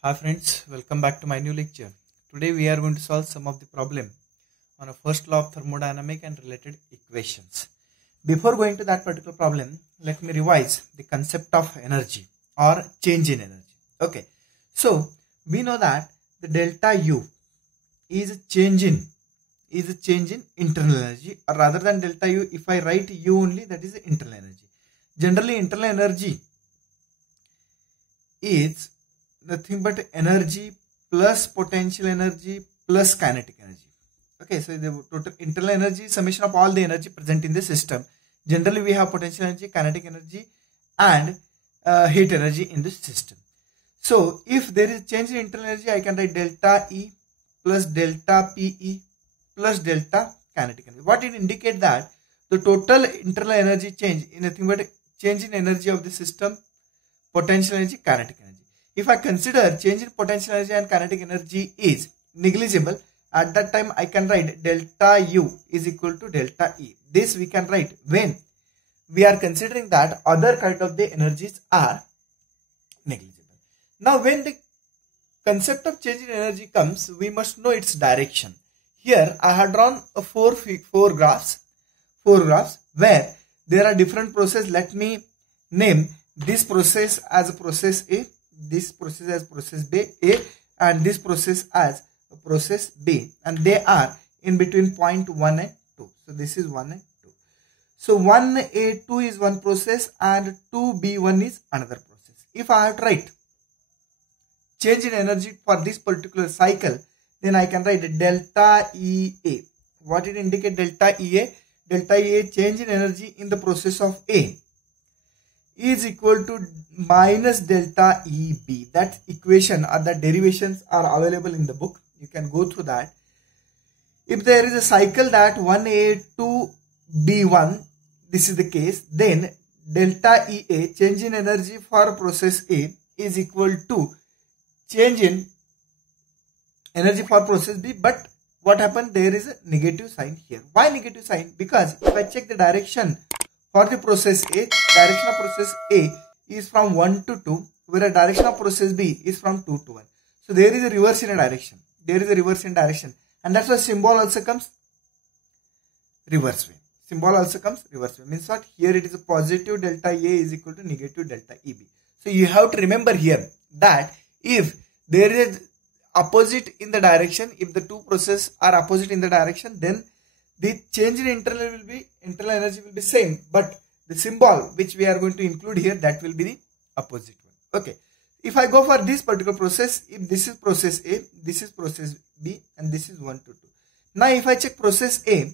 Hi friends, welcome back to my new lecture. Today we are going to solve some of the problem on a first law of thermodynamics and related equations. Before going to that particular problem, let me revise the concept of energy or change in energy. Okay, so we know that the delta U is a change in internal energy, or rather than delta U, if I write U only, that is the internal energy. Generally, internal energy is nothing but energy plus potential energy plus kinetic energy. Okay, so the total internal energy is summation of all the energy present in the system. Generally, we have potential energy, kinetic energy, and heat energy in the system. So, if there is change in internal energy, I can write delta E plus delta PE plus delta kinetic energy. What it indicates that the total internal energy change in nothing but change in energy of the system, potential energy, kinetic energy. If I consider change in potential energy and kinetic energy is negligible, at that time I can write delta U is equal to delta E. This we can write when we are considering that other kind of the energies are negligible. Now when the concept of change in energy comes, we must know its direction. Here I have drawn a four graphs where there are different processes. Let me name this process as process A, this process as process B A, and this process as process B, and they are in between point 1 and 2. So this is 1 and 2. So 1A2 is one process and 2B1 is another process. If I have to write change in energy for this particular cycle, then I can write delta EA. What it indicate delta EA? Delta EA, change in energy in the process of A, is equal to minus delta EB. That equation or the derivations are available in the book. You can go through that. If there is a cycle that 1A to B1, this is the case, then delta EA, change in energy for process A, is equal to change in energy for process B. But what happened? There is a negative sign here. Why negative sign? Because if I check the direction for the process A, direction of process A is from 1 to 2, whereas direction of process B is from 2 to 1. So there is a reverse in a direction. There is a reverse in direction. And that's why symbol also comes reverse way. Symbol also comes reverse way. Means what? Here it is a positive delta A is equal to negative delta EB. So you have to remember here that if there is opposite in the direction, if the two processes are opposite in the direction, then the change in internal energy will be same, but the symbol which we are going to include here, that will be the opposite one. Okay. If I go for this particular process, if this is process A, this is process B, and this is 1 to 2. Now if I check process A,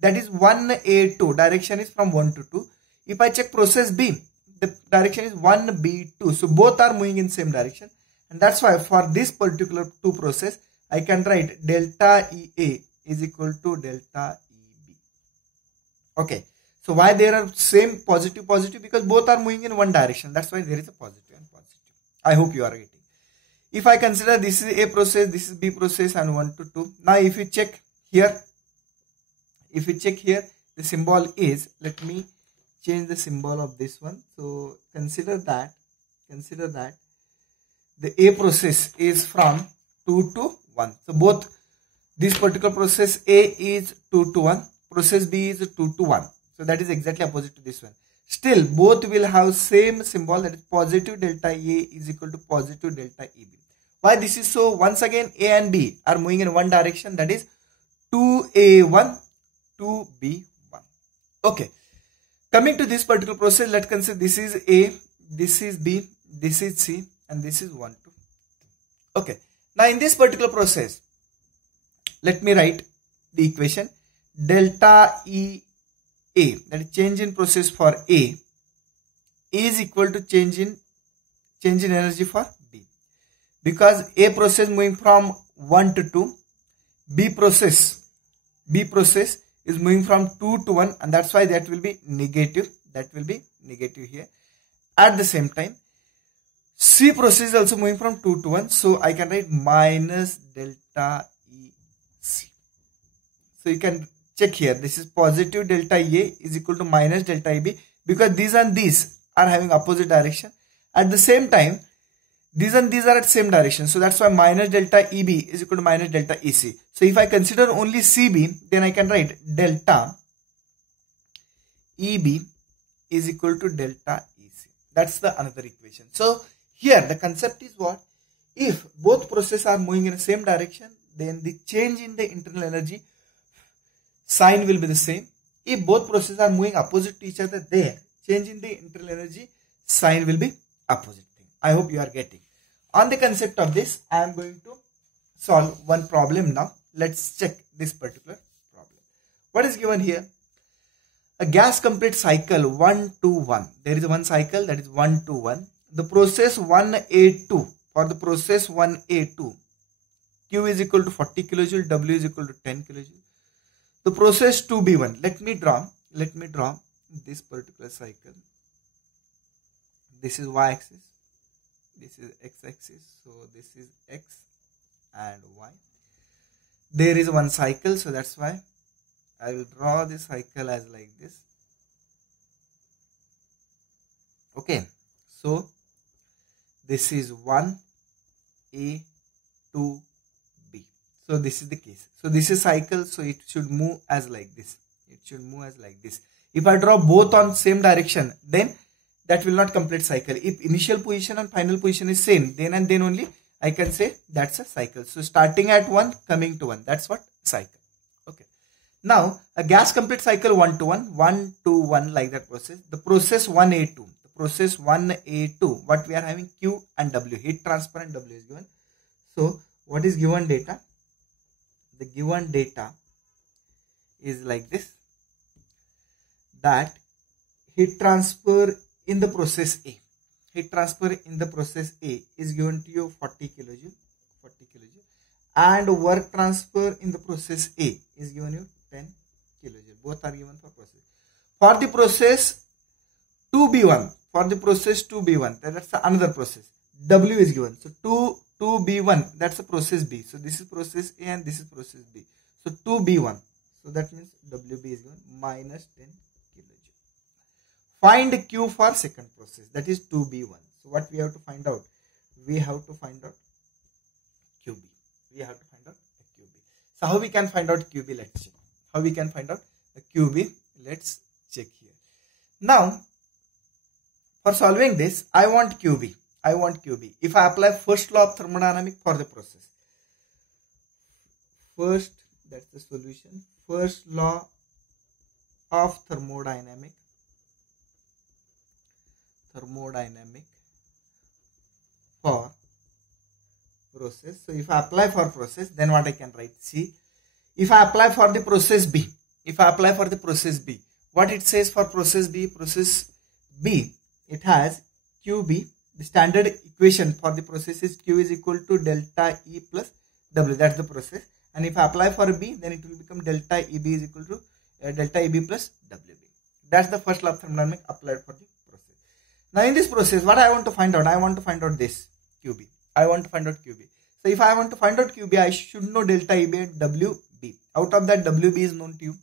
that is 1A2, direction is from 1 to 2. If I check process B, the direction is 1B2. So both are moving in same direction. And that's why for this particular two process, I can write delta EA is equal to delta EB. Okay. So why there are same positive? Because both are moving in one direction. That's why there is a positive and positive. I hope you are getting. If I consider this is A process, this is B process, and 1 to 2. Now if you check here, the symbol is, let me change the symbol of this one. So consider that the A process is from 2 to 1. So both this particular process A is 2 to 1, process B is 2 to 1. So that is exactly opposite to this one. Still, both will have same symbol, that is positive delta A is equal to positive delta EB. Why this is so? Once again, A and B are moving in one direction, that is 2A1, 2B1. Okay. Coming to this particular process, let's consider this is A, this is B, this is C, and this is 1 to 2. Okay. Now in this particular process, let me write the equation delta EA, that is change in process for A, is equal to change in energy for B. Because A process moving from 1 to 2, B process is moving from 2 to 1, and that's why that will be negative. That will be negative here. At the same time, C process is also moving from 2 to 1. So I can write minus delta EC. So you can check here. This is positive delta A is equal to minus delta EB, because these and these are having opposite direction. At the same time, These and these are at same direction. So that's why minus delta EB is equal to minus delta EC. So if I consider only CB, then I can write delta EB is equal to delta EC. That's the another equation. So here the concept is what? If both processes are moving in the same direction, then the change in the internal energy sign will be the same. If both processes are moving opposite to each other, there change in the internal energy sign will be opposite thing. I hope you are getting. On the concept of this, I am going to solve one problem now. Let's check this particular problem. What is given here? A gas complete cycle 1 to 1. There is one cycle, that is 1 to 1. The process 1A2, for the process 1A2, Q is equal to 40 kilojoule, W is equal to 10 kilojoule. The process 2B1, let me draw this particular cycle. This is y-axis, this is x-axis, so this is x and y. There is one cycle, so that's why I will draw the cycle as like this. Okay, so this is 1A, 2B. So this is the case. So this is cycle, so it should move as like this. It should move as like this. If I draw both on same direction, then that will not complete cycle. If initial position and final position is same, then and then only I can say that's a cycle. So starting at 1, coming to 1, that's what cycle. Okay. Now a gas complete cycle 1 to 1, 1 to 1 like that process. The process 1A2, the process 1A2, what we are having Q and W, heat transfer and W is given. So what is given data? The given data is like this, that heat transfer in the process A. Heat transfer in the process A is given to you 40 kilojoule, and work transfer in the process A is given you 10 kilojoule. Both are given for process. For the process 2B1, that's another process. W is given. So 2B1, that's a process B. So this is process A and this is process B. So 2B1. So that means WB is given minus 10 kilojoule. Find Q for second process, that is 2B1. So what we have to find out? We have to find out QB. So how we can find out QB? Let's check. How we can find out the QB? Let's check here. Now, for solving this, I want QB. If I apply first law of thermodynamics for the process, first, that's the solution. First law of thermodynamics for process. So if I apply for process, then what I can write? See, if I apply for the process B, what it says for process B? Process B, it has QB. The standard equation for the process is Q is equal to delta E plus W. That's the process. And if I apply for B, then it will become delta EB is equal to delta EB plus WB. That's the first law of thermodynamics applied for the process. Now in this process, what I want to find out? I want to find out this QB. So if I want to find out QB, I should know delta EB and WB. Out of that, WB is known to you.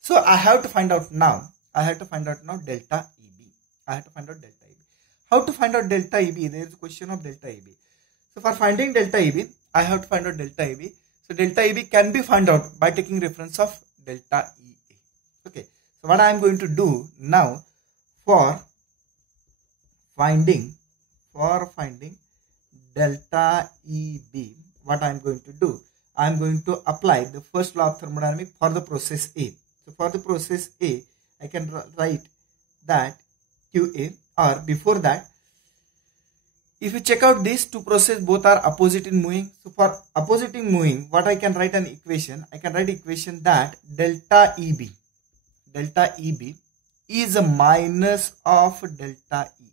So I have to find out now. Delta EB. How to find out delta EB? There is a question of delta EB. So for finding delta EB, I have to find out delta EB. So delta EB can be found out by taking reference of delta EA. Okay. So what I am going to do now for finding delta EB, what I am going to do? I am going to apply the first law of thermodynamics for the process A. So for the process A, I can write that QA, or before that, if you check out these two processes, both are opposite in moving. So for opposite in moving, what I can write an equation? I can write equation that delta EB is a minus of delta EA.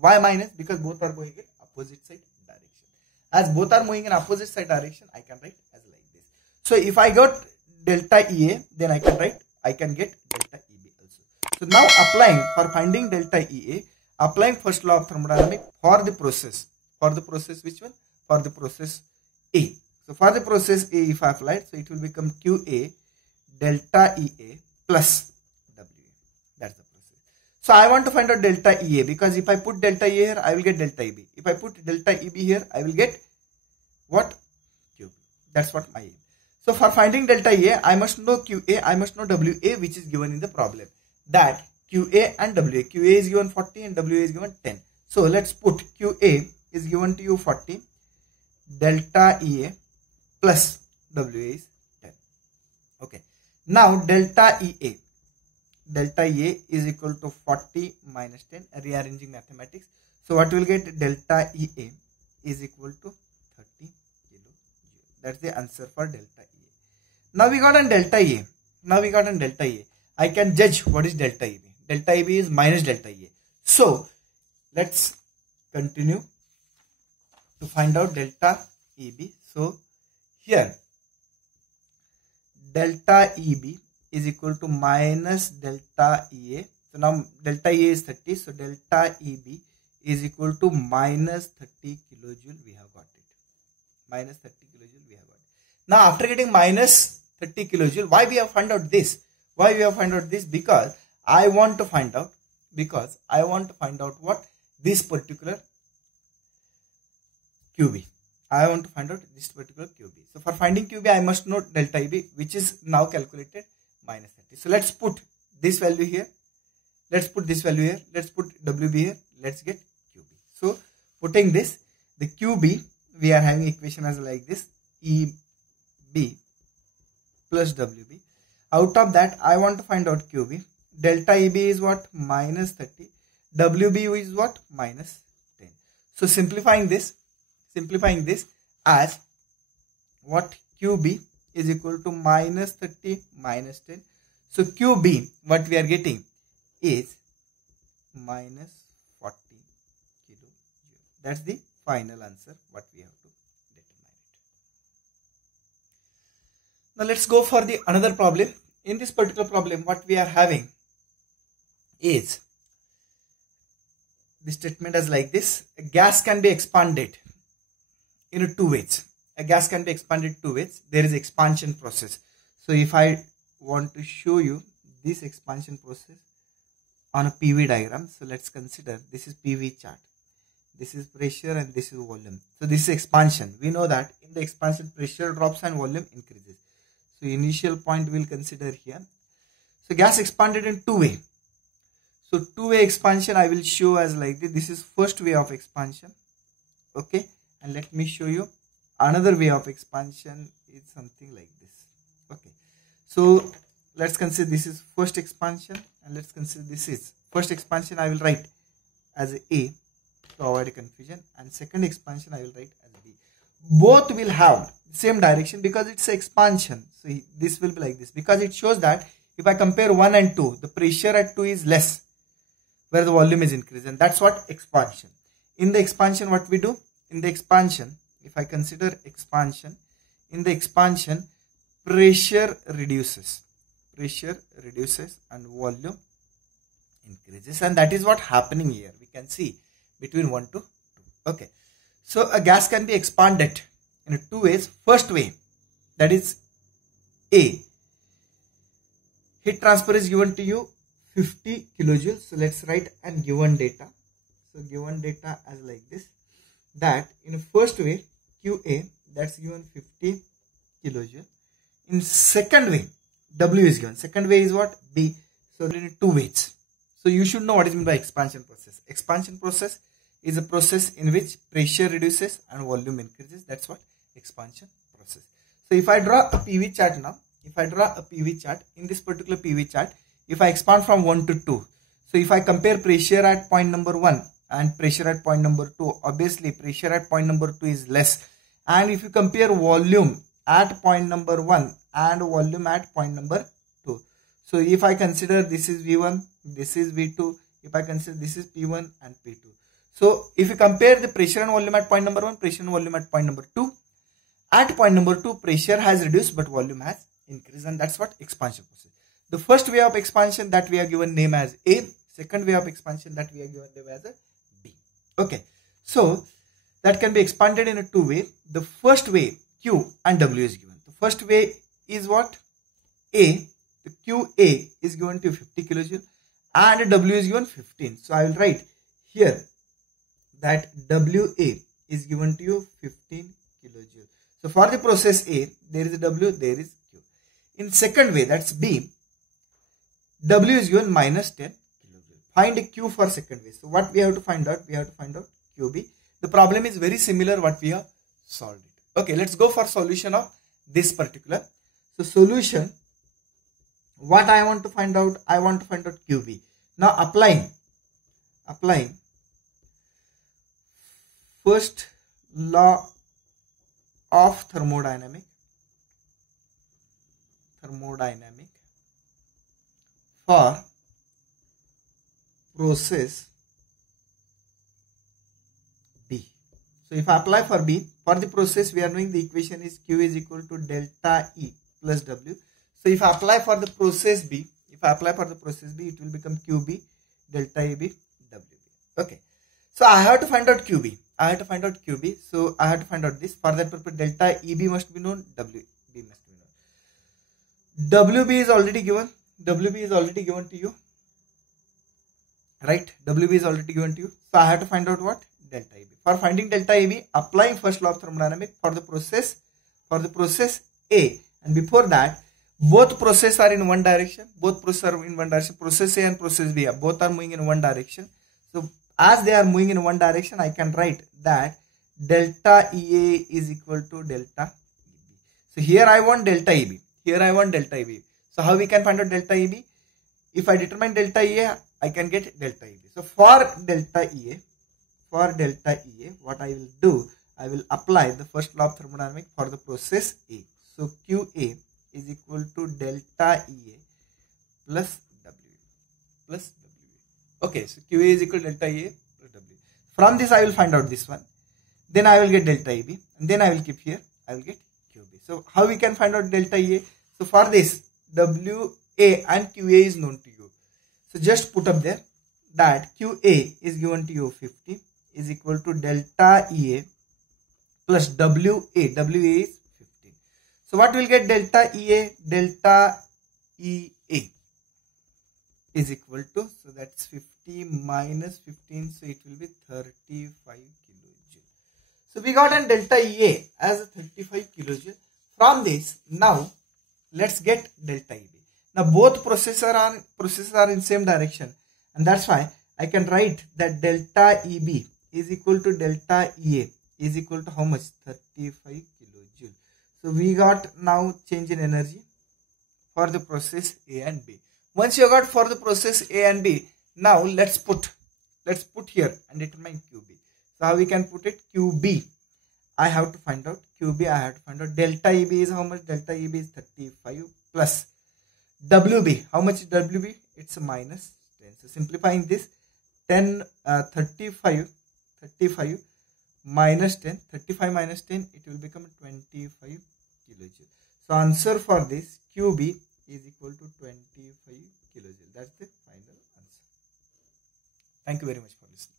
Why minus? Because both are going in opposite side direction. As both are moving in opposite side direction, I can write as like this. So if I got delta EA, then I can get delta EB also. So now for finding delta EA, applying first law of thermodynamics for the process. Which one? For the process A. So for the process A, if I apply it, so it will become QA delta EA plus WA. That's the process. So I want to find out delta EA, because if I put delta EA here, I will get delta EB. If I put delta EB here, I will get what? QB. That's what my aim. So for finding delta EA, I must know QA, I must know WA, which is given in the problem. That QA and WA. QA is given 40 and WA is given 10. So let's put QA is given to you 40, delta EA plus WA is 10. Okay. Now delta EA. Delta EA is equal to 40 minus 10, rearranging mathematics. So what we will get? Delta EA is equal to 30 kilojoule. That's the answer for delta EA. Now we got on delta EA. I can judge what is delta EB. Delta EB is minus delta EA. So let's continue to find out delta EB. So here delta EB is equal to minus delta EA. So now delta EA is 30. So delta EB is equal to minus 30 kilojoule. We have got it. Minus 30 kilojoule we have got it. Now after getting minus 30 kilojoule, why we have found out this? Why we have found out this? Because I want to find out what this particular QB. I want to find out this particular QB. So for finding QB, I must know delta EB, which is now calculated minus 30. So let's put this value here. Let's put this value here. Let's put WB here. Let's get QB. So putting this, the QB, we are having equation as like this, EB plus WB. Out of that, I want to find out QB. Delta EB is what? Minus 30. WB is what? Minus 10. So simplifying this as what? QB is equal to minus 30 minus 10. So QB, what we are getting is minus 40 kilojoule. That's the final answer what we have to determine it. Now let's go for the another problem. In this particular problem, what we are having is the statement as like this: a gas can be expanded in two ways. A gas can be expanded two ways. There is expansion process. So if I want to show you this expansion process on a PV diagram, so let's consider this is PV chart. This is pressure and this is volume. So this is expansion. We know that in the expansion, pressure drops and volume increases. So initial point we'll consider here. So gas expanded in two way. So two-way expansion I will show as like this. This is first way of expansion. Okay. And let me show you another way of expansion is something like this. Okay. So let's consider this is first expansion and let's consider this is first expansion. I will write as A to avoid confusion, and second expansion I will write as B. Both will have same direction because it's expansion. So this will be like this because it shows that if I compare 1 and 2, the pressure at 2 is less where the volume is increased, and that's what expansion. In the expansion, what we do? In the expansion, if I consider expansion, in the expansion, pressure reduces and volume increases, and that is what happening here. We can see between 1 to 2. Okay. So a gas can be expanded in two ways. First way, that is A. Heat transfer is given to you 50 kilojoules. So let's write and given data. So given data as like this, that in first way QA, that's given 50 kilojoule. In second way, W is given. Second way is what? B. So in two ways. So you should know what is meant by expansion process. Expansion process is a process in which pressure reduces and volume increases. That's what expansion process. So if I draw a PV chart now, in this particular PV chart, if I expand from 1 to 2, so if I compare pressure at point number 1 and pressure at point number 2, obviously pressure at point number 2 is less. And if you compare volume at point number 1 and volume at point number 2, so if I consider this is V1, this is V2, if I consider this is P1 and P2. So if you compare the pressure and volume at point number 1, pressure and volume at point number 2, at point number 2, pressure has reduced but volume has increased, and that's what expansion process. The first way of expansion that we are given name as A, second way of expansion that we are given name as a B. Okay, so that can be expanded in a two way. The first way Q and W is given. The first way is what? A. The QA is given to 50 kilojoule and W is given 15. So I will write here that WA is given to you 15 kilojoule. So for the process A, there is a W, there is Q. In second way, that's B, W is given minus 10 kilojoule. Find Q for second way. So what we have to find out? We have to find out QB. The problem is very similar what we have solved it. Okay, let's go for solution of this particular. So solution, what I want to find out? I want to find out QB. Now applying first law of thermodynamic for process B. So if I apply for B, for the process we are knowing the equation is Q is equal to delta E plus W. So if I apply for the process B, it will become QB delta AB WB. Okay. So I have to find out QB. So I have to find out this. For that purpose, delta EB must be known, WB must be known. WB is already given. WB is already given to you. Right? WB is already given to you. So I have to find out what? Delta EB. For finding delta EB, applying first law of thermodynamics for the process A. And before that, both processes are in one direction. Process A and process B, both are moving in one direction. So as they are moving in one direction, I can write that delta EA is equal to delta EB. So here I want delta EB. So how we can find out delta EB? If I determine delta EA, I can get delta EB. So for delta EA, what I will do, I will apply the first law of thermodynamics for the process A. So QA is equal to delta EA plus WA. Okay, so QA is equal to delta EA plus W. From this I will find out this one. Then I will get delta EB. And then I will keep here. I will get QB. So how we can find out delta EA? So for this, WA and QA is known to you. So just put up there that QA is given to you 50 is equal to delta EA plus WA. WA is 15. So what will get delta EA? Delta EA is equal to, so that's 50 minus 15, so it will be 35 kilojoule. So we got an delta EA as 35 kilojoule. From this, now let's get delta EB. Now both processes are in same direction, and that's why I can write that delta EB is equal to delta EA is equal to how much? 35 kilojoule. So we got now change in energy for the process A and B. Once you got for the process A and B, now let's put here and determine QB. So how we can put it? QB, I have to find out delta EB is how much? Delta EB is 35 plus WB. How much is WB? It's minus 10. So simplifying this, 35 minus 10, it will become 25 kilojoule. So answer for this, QB is equal to 25 kilojoule. That's the final answer. Thank you very much for listening.